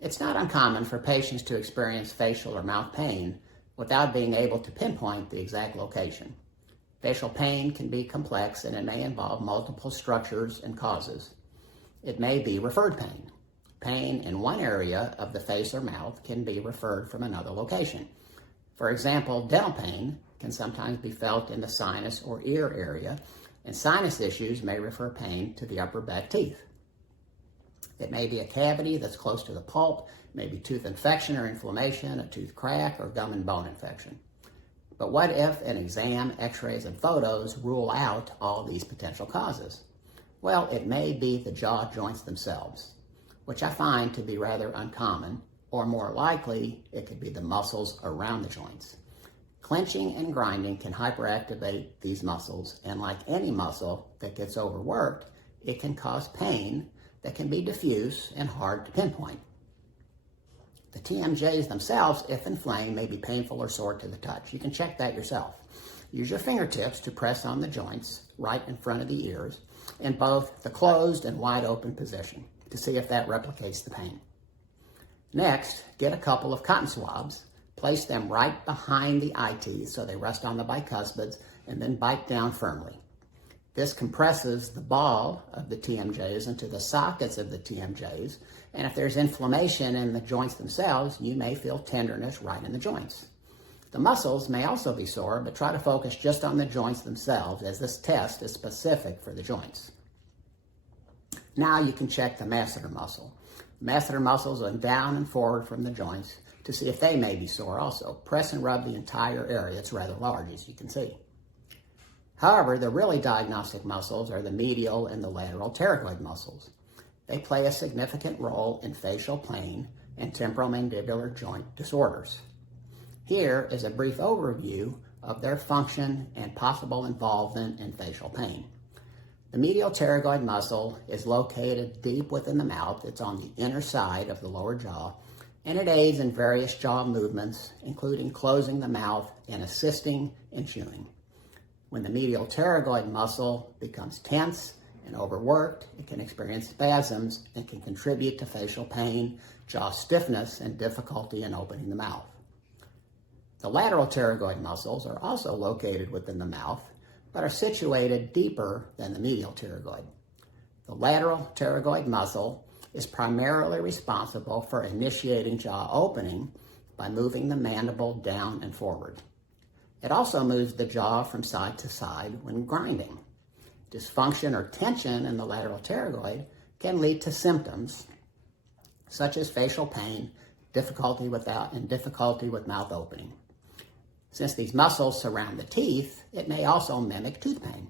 It's not uncommon for patients to experience facial or mouth pain without being able to pinpoint the exact location. Facial pain can be complex and it may involve multiple structures and causes. It may be referred pain. Pain in one area of the face or mouth can be referred from another location. For example, dental pain can sometimes be felt in the sinus or ear area, and sinus issues may refer pain to the upper back teeth. It may be a cavity that's close to the pulp, maybe tooth infection or inflammation, a tooth crack, or gum and bone infection. But what if an exam, x-rays, and photos rule out all these potential causes? Well, it may be the jaw joints themselves, which I find to be rather uncommon, or more likely, it could be the muscles around the joints. Clenching and grinding can hyperactivate these muscles, and like any muscle that gets overworked, it can cause pain that can be diffuse and hard to pinpoint. The TMJs themselves, if inflamed, may be painful or sore to the touch. You can check that yourself. Use your fingertips to press on the joints right in front of the ears in both the closed and wide open position to see if that replicates the pain. Next, get a couple of cotton swabs, place them right behind the eye teeth so they rest on the bicuspids, and then bite down firmly. This compresses the ball of the TMJs into the sockets of the TMJs, and if there's inflammation in the joints themselves, you may feel tenderness right in the joints. The muscles may also be sore, but try to focus just on the joints themselves, as this test is specific for the joints. Now you can check the masseter muscle. Masseter muscles are down and forward from the joints to see if they may be sore also. Press and rub the entire area. It's rather large, as you can see. However, the really diagnostic muscles are the medial and the lateral pterygoid muscles. They play a significant role in facial pain and temporomandibular joint disorders. Here is a brief overview of their function and possible involvement in facial pain. The medial pterygoid muscle is located deep within the mouth. It's on the inner side of the lower jaw, and it aids in various jaw movements, including closing the mouth and assisting in chewing. When the medial pterygoid muscle becomes tense and overworked, it can experience spasms and can contribute to facial pain, jaw stiffness, and difficulty in opening the mouth. The lateral pterygoid muscles are also located within the mouth, but are situated deeper than the medial pterygoid. The lateral pterygoid muscle is primarily responsible for initiating jaw opening by moving the mandible down and forward. It also moves the jaw from side to side when grinding. Dysfunction or tension in the lateral pterygoid can lead to symptoms such as facial pain, difficulty with mouth opening. Since these muscles surround the teeth, it may also mimic tooth pain.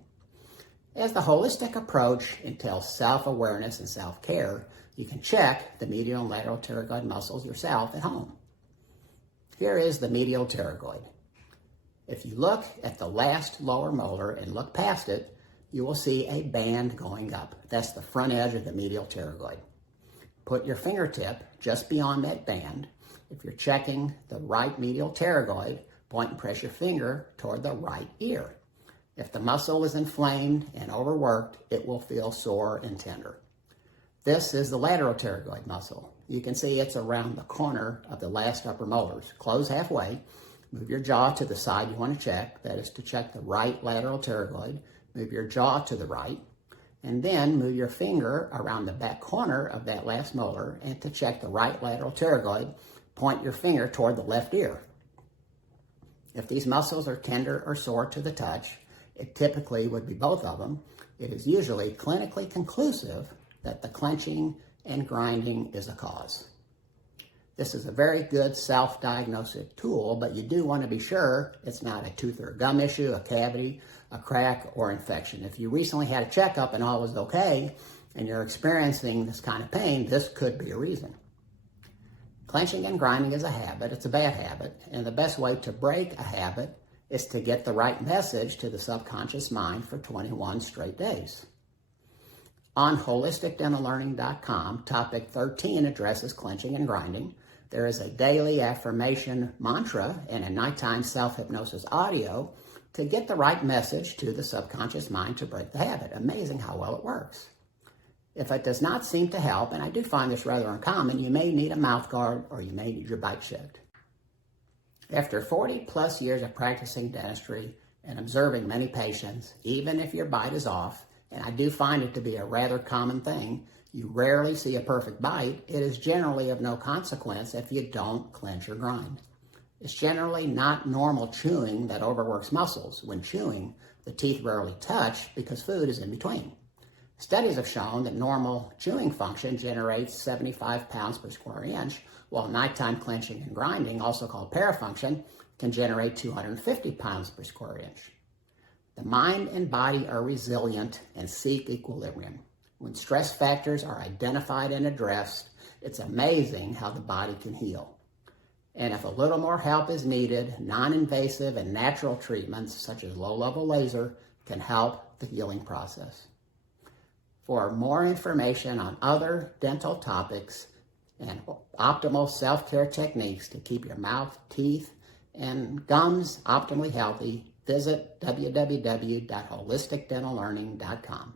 As the holistic approach entails self-awareness and self-care, you can check the medial and lateral pterygoid muscles yourself at home. Here is the medial pterygoid. If you look at the last lower molar and look past it, you will see a band going up. That's the front edge of the medial pterygoid. Put your fingertip just beyond that band. If you're checking the right medial pterygoid, point and press your finger toward the right ear. If the muscle is inflamed and overworked, it will feel sore and tender. This is the lateral pterygoid muscle. You can see it's around the corner of the last upper molars. Close halfway. Move your jaw to the side you want to check. That is to check the right lateral pterygoid. Move your jaw to the right. And then move your finger around the back corner of that last molar. And to check the right lateral pterygoid, point your finger toward the left ear. If these muscles are tender or sore to the touch, it typically would be both of them. It is usually clinically conclusive that the clenching and grinding is a cause. This is a very good self-diagnostic tool, but you do want to be sure it's not a tooth or a gum issue, a cavity, a crack, or infection. If you recently had a checkup and all was okay, and you're experiencing this kind of pain, this could be a reason. Clenching and grinding is a habit. It's a bad habit, and the best way to break a habit is to get the right message to the subconscious mind for 21 straight days. On holisticdentallearning.com, topic 13 addresses clenching and grinding. There is a daily affirmation mantra and a nighttime self-hypnosis audio to get the right message to the subconscious mind to break the habit. Amazing how well it works. If it does not seem to help, and I do find this rather uncommon, you may need a mouth guard or you may need your bite shed. After 40 plus years of practicing dentistry and observing many patients, even if your bite is off, and I do find it to be a rather common thing, you rarely see a perfect bite, it is generally of no consequence if you don't clench or grind. It's generally not normal chewing that overworks muscles. When chewing, the teeth rarely touch because food is in between. Studies have shown that normal chewing function generates 75 pounds per square inch, while nighttime clenching and grinding, also called parafunction, can generate 250 pounds per square inch. The mind and body are resilient and seek equilibrium. When stress factors are identified and addressed, it's amazing how the body can heal. And if a little more help is needed, non-invasive and natural treatments such as low-level laser can help the healing process. For more information on other dental topics and optimal self-care techniques to keep your mouth, teeth, and gums optimally healthy, visit www.holisticdentallearning.com.